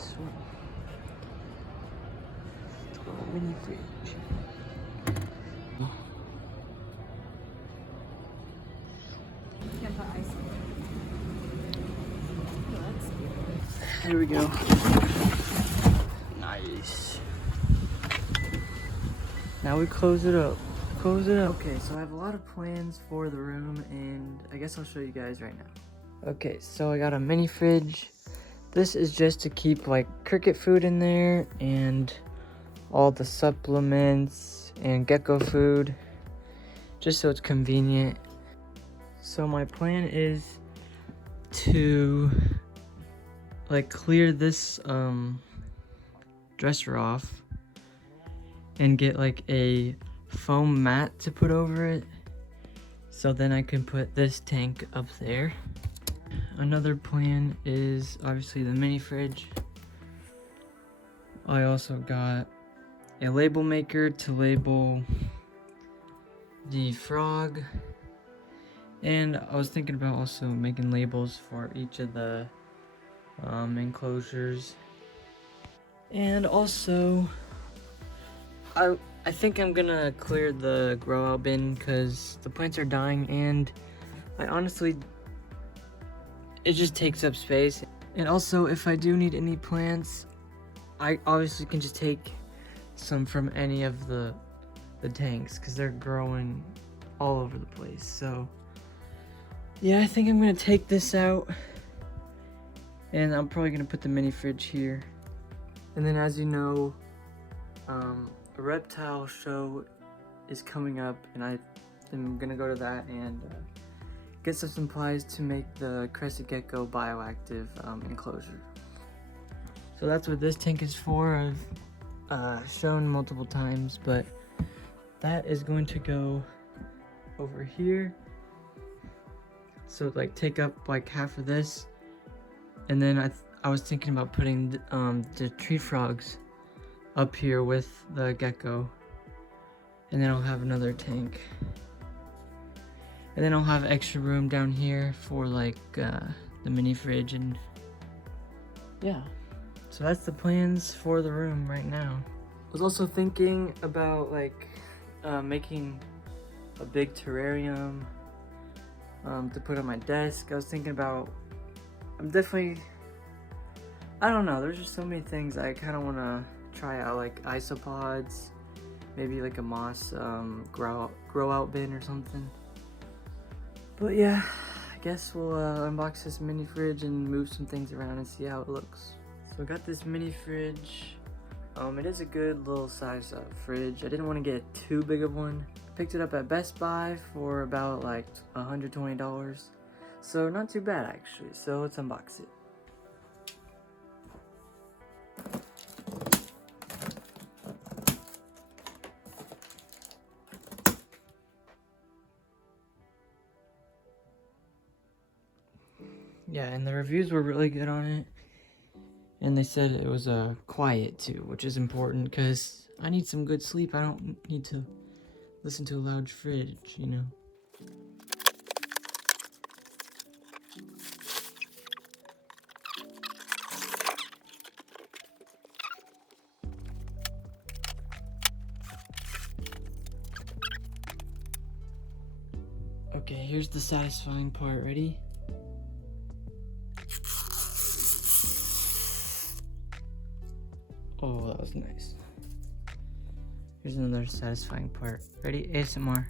this one. It's a little mini fridge. Can't put ice in it. Oh, that's good. There we go. Nice. Now we close it up. Close it up. Okay, so I have a lot of plans for the room, and I guess I'll show you guys right now. Okay, so I got a mini fridge. This is just to keep like cricket food in there and all the supplements and gecko food, just so it's convenient. So my plan is to like clear this dresser off and get like a foam mat to put over it, so then I can put this tank up there. Another plan is obviously the mini fridge. I also got a label maker to label the frog, and I was thinking about also making labels for each of the enclosures. And also I think I'm gonna clear the grow out bin because the plants are dying, and I honestly, it just takes up space. And also, if I do need any plants, I obviously can just take some from any of the tanks because they're growing all over the place. So yeah, I think I'm gonna take this out, and I'm probably gonna put the mini fridge here. And then, as you know, a reptile show is coming up, and I am gonna go to that and get some supplies to make the crested gecko bioactive enclosure. So that's what this tank is for. I've shown multiple times, but that is going to go over here. So like take up like half of this, and then I was thinking about putting the tree frogs up here with the gecko, and then I'll have another tank, and then I'll have extra room down here for like the mini fridge. And yeah, so that's the plans for the room right now. I was also thinking about like making a big terrarium to put on my desk. I was thinking about, I don't know, there's just so many things I kind of want to try out, like isopods, maybe like a moss grow out bin or something. But yeah, I guess we'll unbox this mini fridge and move some things around and see how it looks. So I got this mini fridge. It is a good little size fridge. I didn't want to get too big of one. I picked it up at Best Buy for about like $120. So not too bad actually. So let's unbox it. Yeah, and the reviews were really good on it. And they said it was quiet too, which is important because I need some good sleep. I don't need to listen to a loud fridge, you know. Okay, here's the satisfying part. Ready? Oh, that was nice. Here's another satisfying part. Ready? ASMR.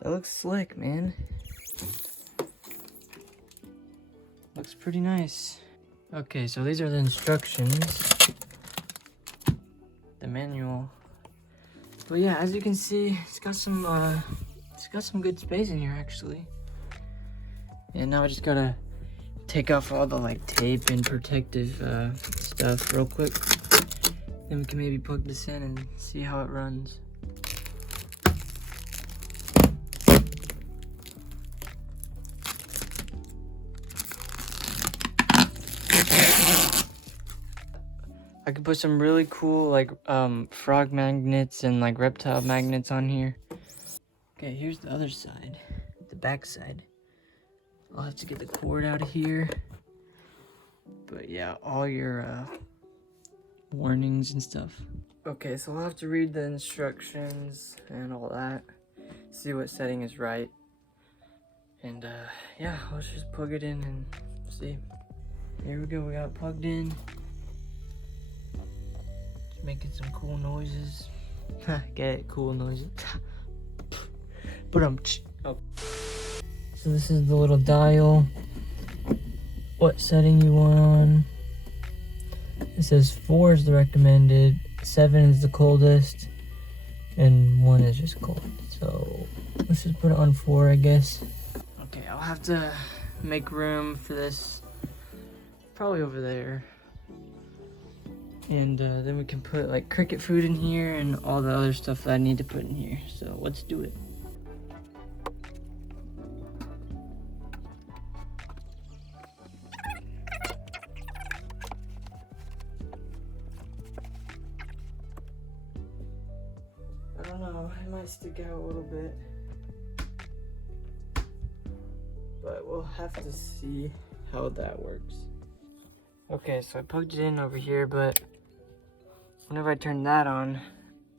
That looks slick, man. Looks pretty nice. Okay, so these are the instructions. The manual. But yeah, as you can see, it's got some good space in here actually. And now I just gotta take off all the like tape and protective stuff real quick. Then we can maybe plug this in and see how it runs. I could put some really cool like frog magnets and like reptile magnets on here. Okay, here's the other side, the back side. I'll have to get the cord out of here. But yeah, all your warnings and stuff. Okay, so I'll have to read the instructions and all that. See what setting is right. And yeah, let's just plug it in and see. Here we go, we got it plugged in. Just making some cool noises. Get it? Cool noises. But oh. So this is the little dial. What setting you want on. It says 4 is the recommended, 7 is the coldest, and 1 is just cold. So let's just put it on 4, I guess. Okay, I'll have to make room for this, probably over there. And then we can put like cricket food in here and all the other stuff that I need to put in here. So let's do it. I don't know, it might stick out a little bit. But we'll have to see how that works. Okay, so I plugged it in over here, but whenever I turn that on,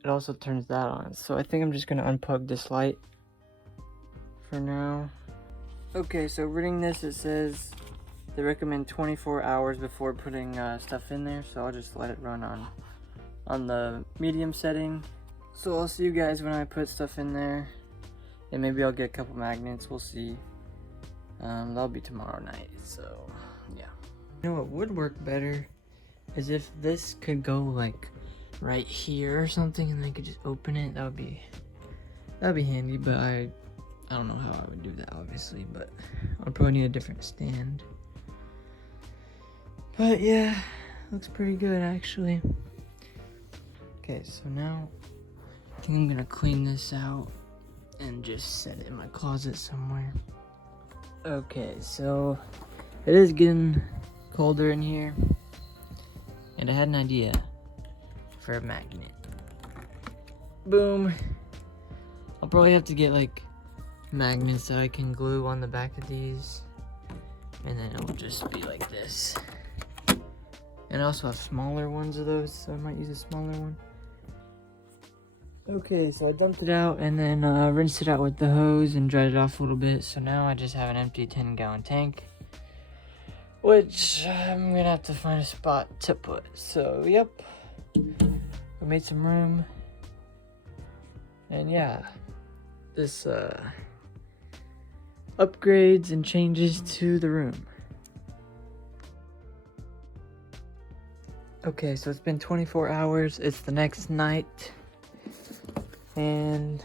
it also turns that on. So I think I'm just gonna unplug this light for now. Okay, so reading this, it says they recommend 24 hours before putting stuff in there. So I'll just let it run on the medium setting. So I'll see you guys when I put stuff in there. And maybe I'll get a couple magnets, we'll see. That'll be tomorrow night, so yeah. You know what would work better is if this could go like right here or something and I could just open it. That'd be handy, but I don't know how I would do that obviously, but I'll probably need a different stand. But yeah, looks pretty good actually. Okay, so now I think I'm gonna clean this out and just set it in my closet somewhere. Okay, so it is getting colder in here, and I had an idea for a magnet. Boom! I'll probably have to get like magnets that I can glue on the back of these, and then it will just be like this. And I also have smaller ones of those, so I might use a smaller one. Okay, so I dumped it out and then rinsed it out with the hose and dried it off a little bit. So now I just have an empty 10-gallon tank, which I'm gonna have to find a spot to put. So yep, I made some room, and yeah, this upgrades and changes to the room. Okay, so it's been 24 hours. It's the next night. And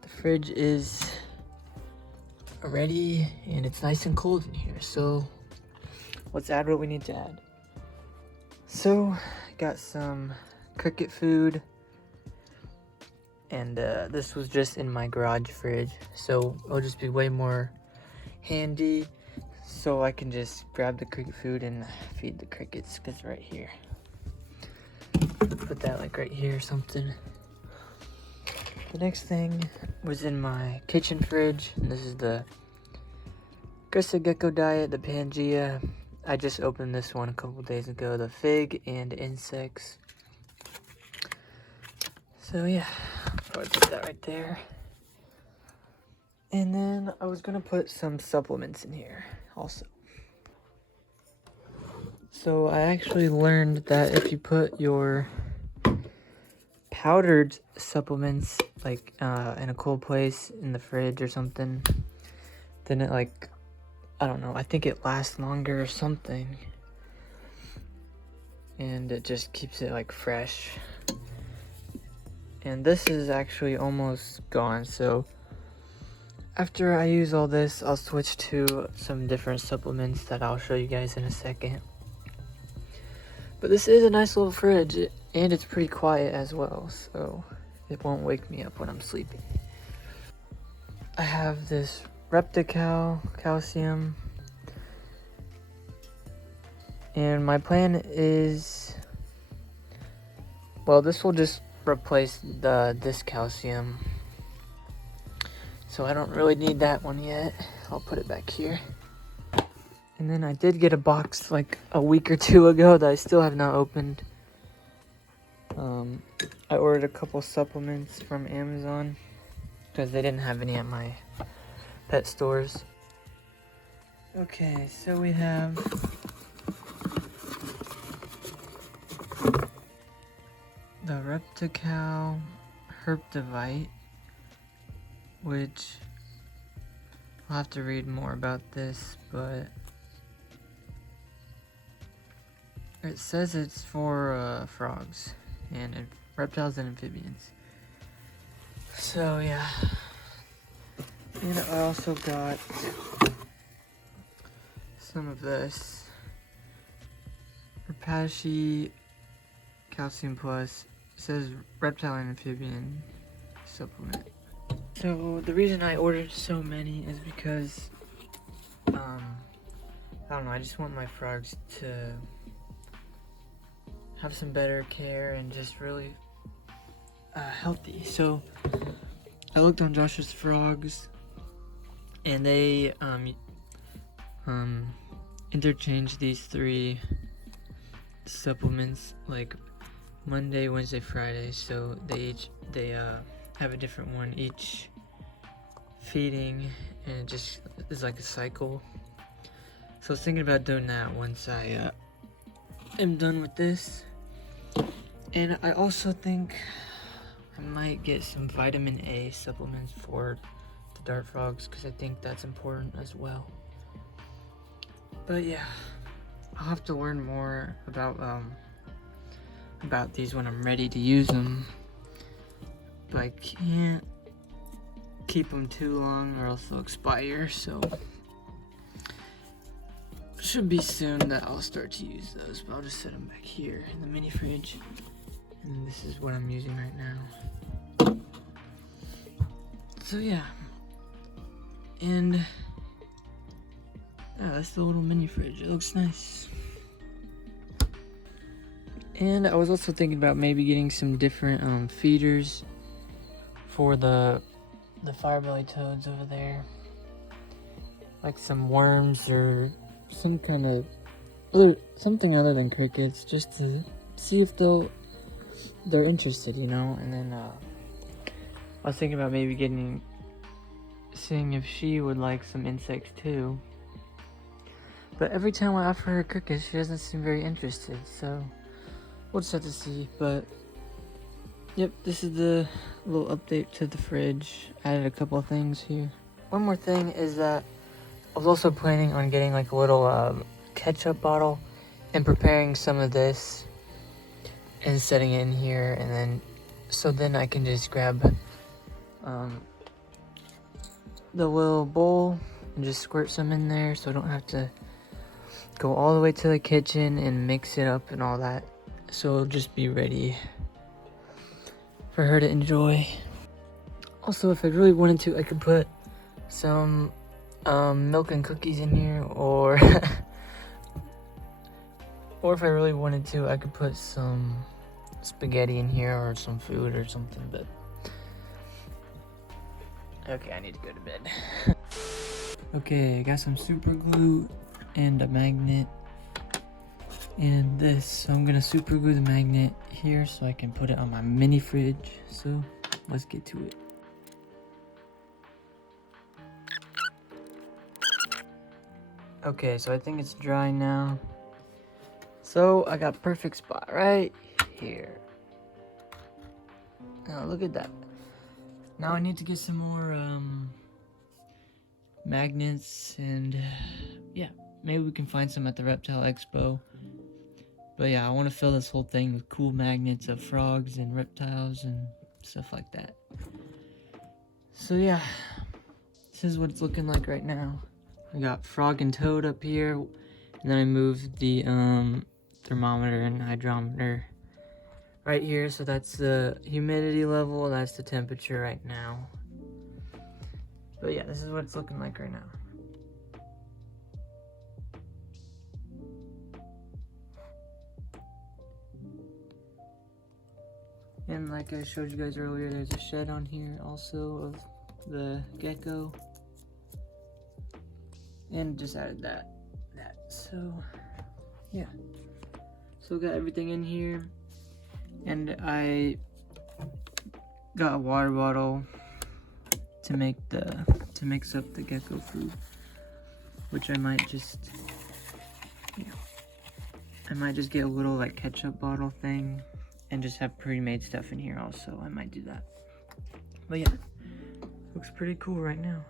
the fridge is ready and it's nice and cold in here. So let's add what we need to add. So I got some cricket food, and this was just in my garage fridge. So it'll just be way more handy. So I can just grab the cricket food and feed the crickets because right here. Put that like right here or something. The next thing was in my kitchen fridge, and this is the Aggressive Gecko Diet, the Pangea. I just opened this one a couple days ago, the fig and insects. So yeah, probably put that right there. And then I was gonna put some supplements in here also. So I actually learned that if you put your powdered supplements like in a cold place in the fridge or something, then it like, I don't know, I think it lasts longer or something, and it just keeps it like fresh. And this is actually almost gone, so after I use all this, I'll switch to some different supplements that I'll show you guys in a second. But this is a nice little fridge, and it's pretty quiet as well, so it won't wake me up when I'm sleeping. I have this Reptical calcium, And my plan is, well, this will just replace this calcium. So I don't really need that one yet. I'll put it back here. And then I did get a box like a week or two ago that I still have not opened. I ordered a couple supplements from Amazon because they didn't have any at my pet stores. Okay, so we have the Reptical Herptivite, which I'll have to read more about this, but it says it's for frogs and reptiles and amphibians. So yeah, and I also got some of this Rapashi Calcium Plus. It says reptile and amphibian supplement. So the reason I ordered so many is because I don't know, I just want my frogs to have some better care and just really healthy. So I looked on Josh's Frogs, and they interchange these 3 supplements like Monday, Wednesday, Friday. So they have a different one each feeding, and it just is like a cycle. So I was thinking about doing that once I am done with this. And I also think I might get some vitamin A supplements for the dart frogs because I think that's important as well. But yeah, I'll have to learn more about these when I'm ready to use them. But I can't keep them too long or else they'll expire, so should be soon that I'll start to use those, but I'll just set them back here in the mini fridge. And this is what I'm using right now. So yeah, and yeah, that's the little mini fridge. It looks nice. And I was also thinking about maybe getting some different feeders for the firebelly toads over there, like some worms or some kind of something other than crickets, just to see if they're interested, you know. And then I was thinking about maybe seeing if she would like some insects too. But every time I offer her crickets, she doesn't seem very interested, so we'll just have to see. But yep, this is the little update to the fridge. Added a couple of things here. One more thing is that I was also planning on getting like a little ketchup bottle and preparing some of this and setting it in here, and then I can just grab the little bowl and just squirt some in there, so I don't have to go all the way to the kitchen and mix it up and all that. So it'll just be ready for her to enjoy. Also, if I really wanted to, I could put some milk and cookies in here, or or if I really wanted to, I could put some spaghetti in here or some food or something. But okay, I need to go to bed. Okay, I got some super glue and a magnet and this, so I'm gonna super glue the magnet here so I can put it on my mini fridge. So let's get to it. Okay, so I think it's dry now. So I got perfect spot right here. Now look at that. Now I need to get some more magnets, and yeah, maybe we can find some at the Reptile Expo. But yeah, I want to fill this whole thing with cool magnets of frogs and reptiles and stuff like that. So yeah, this is what it's looking like right now. I got frog and toad up here, and then I moved the thermometer and hydrometer right here, so that's the humidity level, that's the temperature right now. But yeah, this is what it's looking like right now. And like I showed you guys earlier, there's a shed on here also of the gecko. And just added that. So yeah. So got everything in here. And I got a water bottle to mix up the gecko food. Which I might just get a little like ketchup bottle thing and just have pre-made stuff in here also. I might do that. But yeah, looks pretty cool right now.